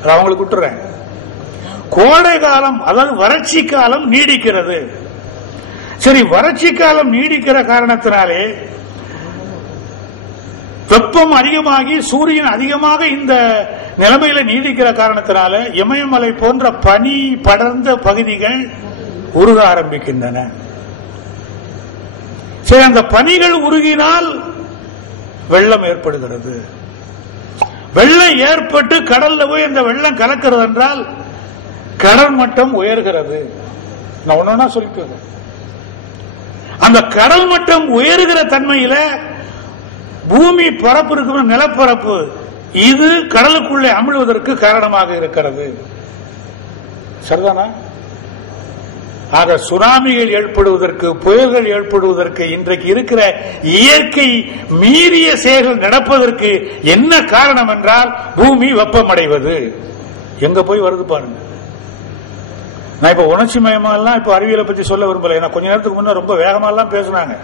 அது அவங்களுக்கு விட்டுறேன் கோடை காலம் அதாவது வறட்சி காலம் நீடிக்கிறது. சரி வறட்சி காலம் நீடிக்கிற காரணத்தினாலே வெப்பம் அதிகமாகி சூரியன் அதிகமாக இந்த நிலைமையில நீடிக்கிற காரணத்தினால இமயமலை போன்ற பனி படர்ந்த பகுதிகள் உருக ஆரம்பிக்கின்றன. சரி அந்த பனிகள் உருகினால் வெள்ளம் ஏற்படுகிறது. வெள்ளம் ஏற்பட்டு கடல்ல போய் இந்த வெள்ளம் கலக்கிறது என்றால் கடல் மட்டம் உயர்கிறது. நான் ஒன்னொன்னா சொல்லிட்டு அந்த கடல் மட்டம் உயர்கிற தன்மையில பூமி பரப்பு இருக்கிற நிலப்பரப்பு இது கடலுக்குள்ளே அமிழ்வதற்கு காரணமாக இருக்கிறது. சரிதானா? ஆக சுனாமிகள் ஏற்படுவதற்கு புயல்கள் ஏற்படுவதற்கு இன்றைக்கு இருக்கிற இயற்கை மீறிய செயல்கள் நடப்பதற்கு என்ன காரணம் என்றால் பூமி வெப்பமடைவது. எங்க போய் வருது பாருங்க. நான் இப்ப உணர்ச்சி மயமெல்லாம் இப்ப அறிவியலை பத்தி சொல்ல விரும்பல. ஏன்னா கொஞ்ச நேரத்துக்கு முன்ன ரொம்ப வேகமெல்லாம் பேசுனாங்க.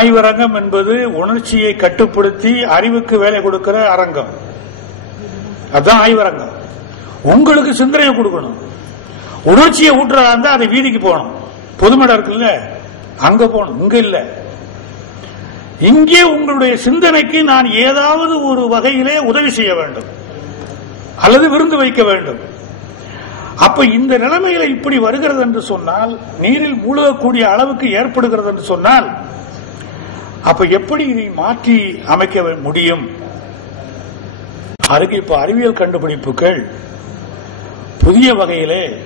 ஆய்வரங்கம் என்பது உணர்ச்சியை கட்டுப்படுத்தி அறிவுக்கு வேலை கொடுக்கிற அரங்கம். அதுதான் ஆய்வரங்கம். உங்களுக்கு சிந்தனையை கொடுக்கணும். உணர்ச்சியை ஊட்டுறதா இருந்தா அதை வீதிக்கு போகணும். பொதுமடம் இருக்குல்ல? அங்க போகணும். இங்க இல்ல. இங்கே உங்களுடைய சிந்தனைக்கு நான் ஏதாவது ஒரு வகையிலே உதவி செய்ய வேண்டும். அல்லது விருந்து வைக்க வேண்டும். அப்ப இந்த நிலைமையில இப்படி வருகிறது என்று சொன்னால் நீரில் மூழ்கக்கூடிய அளவுக்கு ஏற்படுகிறது என்று சொன்னால் அப்ப எப்படி இதை மாற்றி அமைக்க முடியும்? அதுக்கு இப்ப அறிவியல் கண்டுபிடிப்புகள் புதிய வகையிலே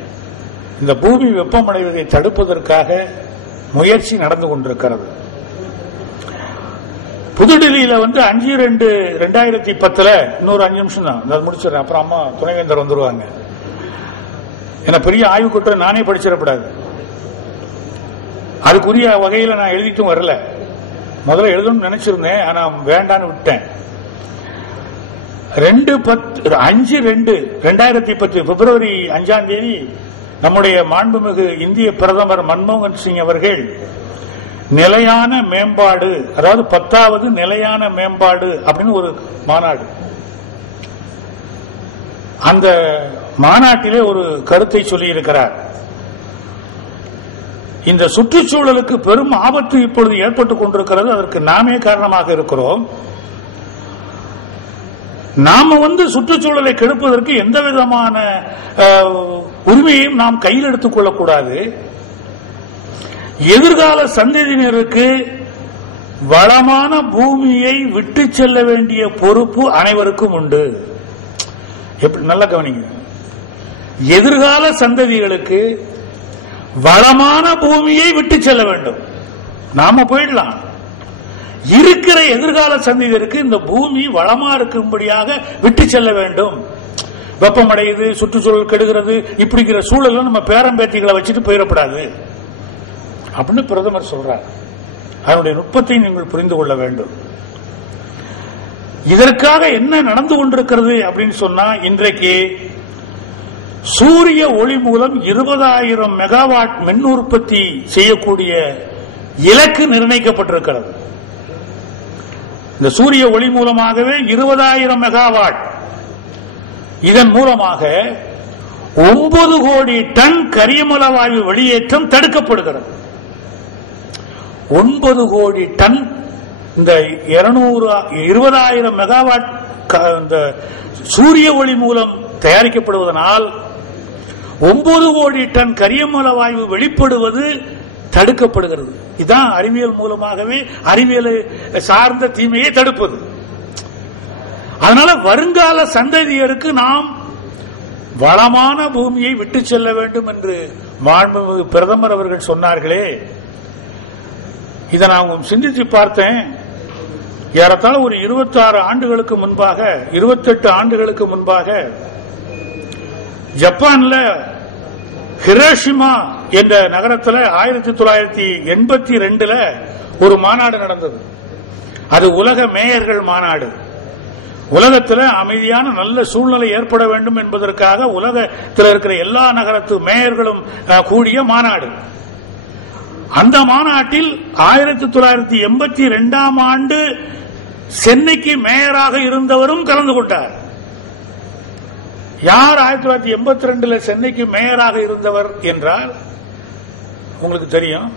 இந்த பூமி வெப்பமடைவதை தடுப்பதற்காக முயற்சி நடந்து கொண்டிருக்கிறது. புதுடெல்லியில வந்து அஞ்சு ரெண்டு ரெண்டாயிரத்தி பத்துல இன்னொரு அஞ்சு நிமிஷம் தான். அதை முடிச்சிடறேன். அப்புறம் அம்மா துணைவேந்தர் வந்துருவாங்க. என்ன பெரிய ஆய்வுக்கூட்டம் நானே படிச்சிடக்கூடாது. அதுக்குரிய வகையில நான் எழுதிட்டும் வரல. முதல்ல எழுதணும்னு நினைச்சிருந்தேன். ஆனா வேண்டான்னு விட்டேன். ரெண்டு பத்து அஞ்சு ரெண்டு ரெண்டாயிரத்தி பத்து பிப்ரவரி அஞ்சாம் தேதி நம்முடைய மாண்புமிகு இந்திய பிரதமர் மன்மோகன் சிங் அவர்கள் நிலையான மேம்பாடு அதாவது பத்தாவது நிலையான மேம்பாடு அப்படின்னு ஒரு மாநாடு. அந்த மாநாட்டிலே ஒரு கருத்தை சொல்லியிருக்கிறார். இந்த சுற்றுச்சூழலுக்கு பெரும் ஆபத்து இப்பொழுது ஏற்பட்டுக் கொண்டிருக்கிறது. அதற்கு நாமே காரணமாக இருக்கிறோம். நாம வந்து சுற்றுச்சூழலை கெடுப்பதற்கு எந்த விதமான உரிமையையும் நாம் கையில் எடுத்துக் கொள்ளக்கூடாது. எதிர்கால சந்ததியினருக்கு வளமான பூமியை விட்டு செல்ல வேண்டிய பொறுப்பு அனைவருக்கும் உண்டு. எப்படி நல்லா கவனிங்க. எதிர்கால சந்ததிகளுக்கு வளமான பூமியை விட்டு செல்ல வேண்டும். நாம போயிடலாம். இருக்கிற எதிர்கால சந்ததியருக்கு இந்த பூமி வளமா இருக்கும்படியாக விட்டு செல்ல வேண்டும். வெப்பமடையுது சுற்றுச்சூழல் கெடுகிறது இப்படிங்கிற சூழல்ல நம்ம பேரம்பேத்திகளை வச்சுட்டு போயிடப்படாது அப்படின்னு பிரதமர் சொல்றார். அதனுடைய நுட்பத்தை நீங்கள் புரிந்து கொள்ள வேண்டும். இதற்காக என்ன நடந்து கொண்டிருக்கிறது அப்படின்னு சொன்னா இன்றைக்கு சூரிய ஒளி மூலம் இருபதாயிரம் மெகாவாட் மின் உற்பத்தி செய்யக்கூடிய இலக்கு நிர்ணயிக்கப்பட்டிருக்கிறது. இந்த சூரிய ஒளி மூலமாகவே இருபதாயிரம் மெகாவாட். இதன் மூலமாக ஒன்பது கோடி டன் கரியமல வாயு வெளியேற்றம் தடுக்கப்படுகிறது. ஒன்பது கோடி டன் இந்த இருநூறு இருபதாயிரம் மெகாவாட் இந்த சூரிய ஒளி மூலம் தயாரிக்கப்படுவதனால் ஒன்பது கோடி டன் கரியமல வாயு வெளிப்படுவது தடுக்கப்படுகிறது. இதுதான் அறிவியல் மூலமாகவே அறிவியல் சார்ந்த தீமையை தடுப்பது. அதனால வருங்கால சந்ததியருக்கு நாம் வளமான பூமியை விட்டு செல்ல வேண்டும் என்று மாண்புமிகு பிரதமர் அவர்கள் சொன்னார்களே. இதை நான் சிந்தித்து பார்த்தேன். ஏறத்தாழ ஒரு இருபத்தாறு ஆண்டுகளுக்கு முன்பாக இருபத்தெட்டு ஆண்டுகளுக்கு முன்பாக ஜப்பான்ல ஹிரோஷிமா என்ற நகரத்தில் ஆயிரத்தி தொள்ளாயிரத்தி எண்பத்தி ரெண்டுல ஒரு மாநாடு நடந்தது. அது உலக மேயர்கள் மாநாடு. உலகத்தில் அமைதியான நல்ல சூழ்நிலை ஏற்பட வேண்டும் என்பதற்காக உலகத்தில் இருக்கிற எல்லா நகரத்து மேயர்களும் கூடிய மாநாடு. அந்த மாநாட்டில் ஆயிரத்தி தொள்ளாயிரத்தி எண்பத்தி ரெண்டாம் ஆண்டு சென்னைக்கு மேயராக இருந்தவரும் கலந்து கொண்டார். யார் ஆயிரத்தி தொள்ளாயிரத்தி எண்பத்தி ரெண்டுல சென்னைக்கு மேயராக இருந்தவர் என்றால் உங்களுக்கு தெரியும்.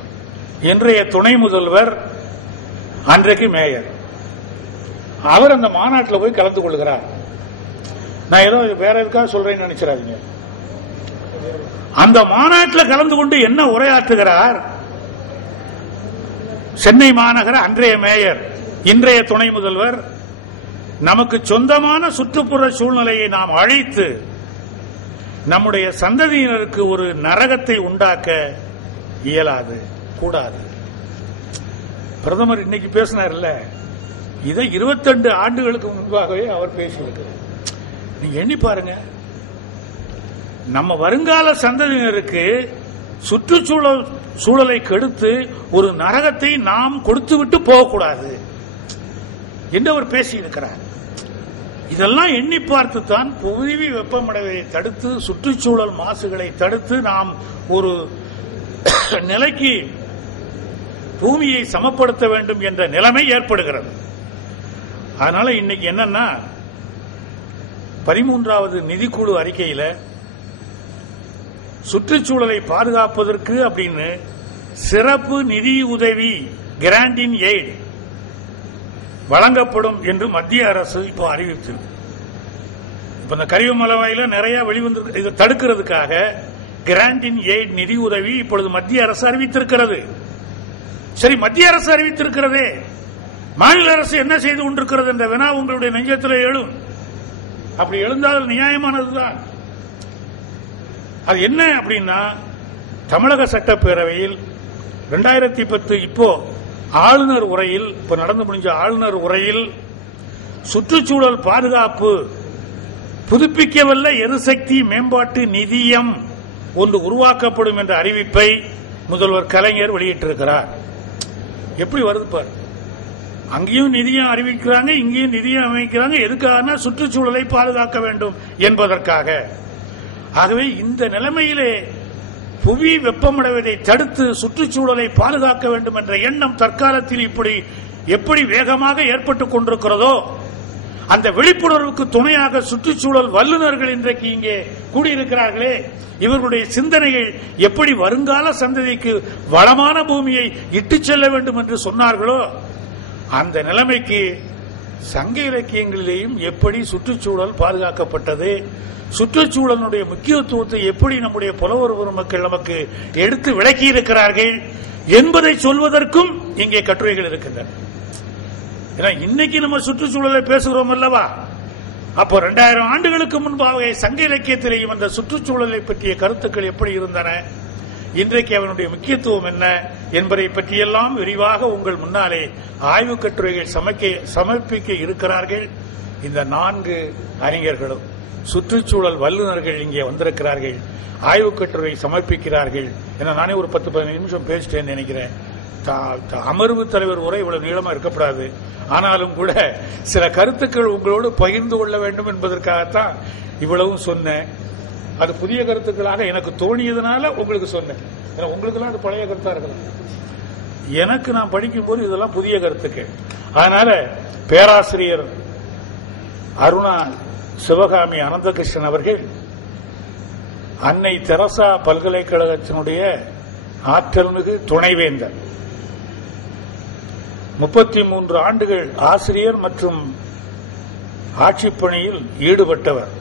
இன்றைய துணை முதல்வர் அன்றைக்கு மேயர். அவர் அந்த மாநாட்டில் போய் கலந்து கொள்கிறார். நான் ஏதோ வேற எதுக்காக சொல்றேன்னு நினைச்சிடாதீங்க. அந்த மாநாட்டில் கலந்து கொண்டு என்ன உரையாற்றுகிறார்? சென்னை மாநகர அன்றைய மேயர் இன்றைய துணை முதல்வர் நமக்கு சொந்தமான சுற்றுப்புற சூழ்நிலையை நாம் அழைத்து நம்முடைய சந்ததியினருக்கு ஒரு நரகத்தை உண்டாக்க இயலாது கூடாது. பிரதமர் இன்னைக்கு பேசினார்ல இதை 22 ஆண்டுகளுக்கு முன்பாகவே அவர் பேசியிருக்கிறார். நீங்க எண்ணி பாருங்க. நம்ம வருங்கால சந்ததியினருக்கு சுற்றுச்சூழல் சூழலை கெடுத்து ஒரு நரகத்தை நாம் கொடுத்து விட்டு போகக்கூடாது என்று அவர் பேசியிருக்கிறார். இதெல்லாம் எண்ணி பார்த்து தான் புவி வெப்பமடைவை தடுத்து சுற்றுச்சூழல் மாசுகளை தடுத்து நாம் ஒரு நிலைக்கு பூமியை சமப்படுத்த வேண்டும் என்ற நிலைமை ஏற்படுகிறது. அதனால இன்னைக்கு என்னன்னா பதிமூன்றாவது நிதிக்குழு அறிக்கையில் சுற்றுச்சூழலை பாதுகாப்பதற்கு அப்படின்னு சிறப்பு நிதி உதவி கிராண்டின் எய்ட் வழங்கப்படும் என்று மத்திய அரசு இப்போ அறிவித்தது இப்ப இந்த கரிவமலை வாயில நிறைய வெளிவந்து இதை தடுக்கிறதுக்காக கிராண்டின் எய்ட் நிதி உதவி இப்பொழுது மத்திய அரசு அறிவித்திருக்கிறது. சரி மத்திய அரசு அறிவித்திருக்கிறதே. மாநில அரசு என்ன செய்து கொண்டிருக்கிறது என்ற வினா உங்களுடைய நெஞ்சத்தில் எழும். அப்படி எழுந்தால் நியாயமானதுதான். அது என்ன அப்படின்னா தமிழக சட்டப்பேரவையில் ரெண்டாயிரத்தி பத்து இப்போ ஆளுநர் உரையில் இப்ப நடந்து முடிஞ்ச ஆளுநர் உரையில் சுற்றுச்சூழல் பாதுகாப்பு புதுப்பிக்கவல்ல எரிசக்தி மேம்பாட்டு நிதியம் ஒன்று உருவாக்கப்படும் என்ற அறிவிப்பை முதல்வர் கலைஞர் வெளியிட்டிருக்கிறார். எப்படி வருது பாரு? அங்கேயும் நிதியம் அறிவிக்கிறாங்க இங்கேயும் நிதியம் அமைக்கிறாங்க எதுக்காக சுற்றுச்சூழலை பாதுகாக்க வேண்டும் என்பதற்காக. ஆகவே இந்த நிலைமையிலே புவி வெப்பமடைவதை தடுத்து சுற்றுச்சூழலை பாதுகாக்க வேண்டும் என்ற எண்ணம் தற்காலத்தில் இப்படி எப்படி வேகமாக ஏற்பட்டுக் கொண்டிருக்கிறதோ அந்த விழிப்புணர்வுக்கு துணையாக சுற்றுச்சூழல் வல்லுநர்கள் இன்றைக்கு இங்கே கூடியிருக்கிறார்களே இவர்களுடைய சிந்தனைகள் எப்படி வருங்கால சந்ததிக்கு வளமான பூமியை இட்டுச் செல்ல வேண்டும் என்று சொன்னார்களோ அந்த நிலைமைக்கு சங்க இலக்கியங்களிலேயும் எப்படி சுற்றுச்சூழல் பாதுகாக்கப்பட்டது சுற்றுச்சூழலுடைய முக்கியத்துவத்தை எப்படி நம்முடைய புலவர் பெருமக்கள் நமக்கு எடுத்து விளக்கி இருக்கிறார்கள் என்பதை சொல்வதற்கும் இங்கே கட்டுரைகள் இருக்கின்றன. இன்னைக்கு நம்ம சுற்றுச்சூழலை பேசுகிறோம் அல்லவா? அப்போ ரெண்டாயிரம் ஆண்டுகளுக்கு முன்பாக சங்க இலக்கியத்திலேயும் அந்த சுற்றுச்சூழலை பற்றிய கருத்துக்கள் எப்படி இருந்தன? இன்றைக்கு அவனுடைய முக்கியத்துவம் என்ன என்பதை பற்றியெல்லாம் விரிவாக உங்கள் முன்னாலே ஆய்வுக் கட்டுரைகள் சமைக்க சமர்ப்பிக்க இருக்கிறார்கள். இந்த நான்கு அறிஞர்களும் சுற்றுச்சூழல் வல்லுநர்கள் இங்கே வந்திருக்கிறார்கள். ஆய்வுக் கட்டுரை சமர்ப்பிக்கிறார்கள். என நானே ஒரு பத்து பதினைந்து நிமிஷம் பேசிட்டேன்னு நினைக்கிறேன். அமர்வு தலைவர் உரை இவ்வளவு நீளமா இருக்கப்படாது ஆனாலும் கூட சில கருத்துக்கள் உங்களோடு பகிர்ந்து கொள்ள வேண்டும் என்பதற்காகத்தான் இவ்வளவும் சொன்னேன். அது புதிய கருத்துக்களாக எனக்கு தோணியதுனால உங்களுக்கு சொன்னேன். ஏன்னா உங்களுக்கெல்லாம் அது பழைய கருத்தா இருக்கலாம். எனக்கு நான் படிக்கும்போது இதெல்லாம் புதிய கருத்துக்கள். அதனால பேராசிரியர் அருணா சிவகாமி அனந்தகிருஷ்ணன் அவர்கள் அன்னை தெரசா பல்கலைக்கழகத்தினுடைய ஆற்றல்மிகு துணைவேந்தர். முப்பத்தி மூன்று ஆண்டுகள் ஆசிரியர் மற்றும் ஆட்சிப்பணியில் ஈடுபட்டவர்.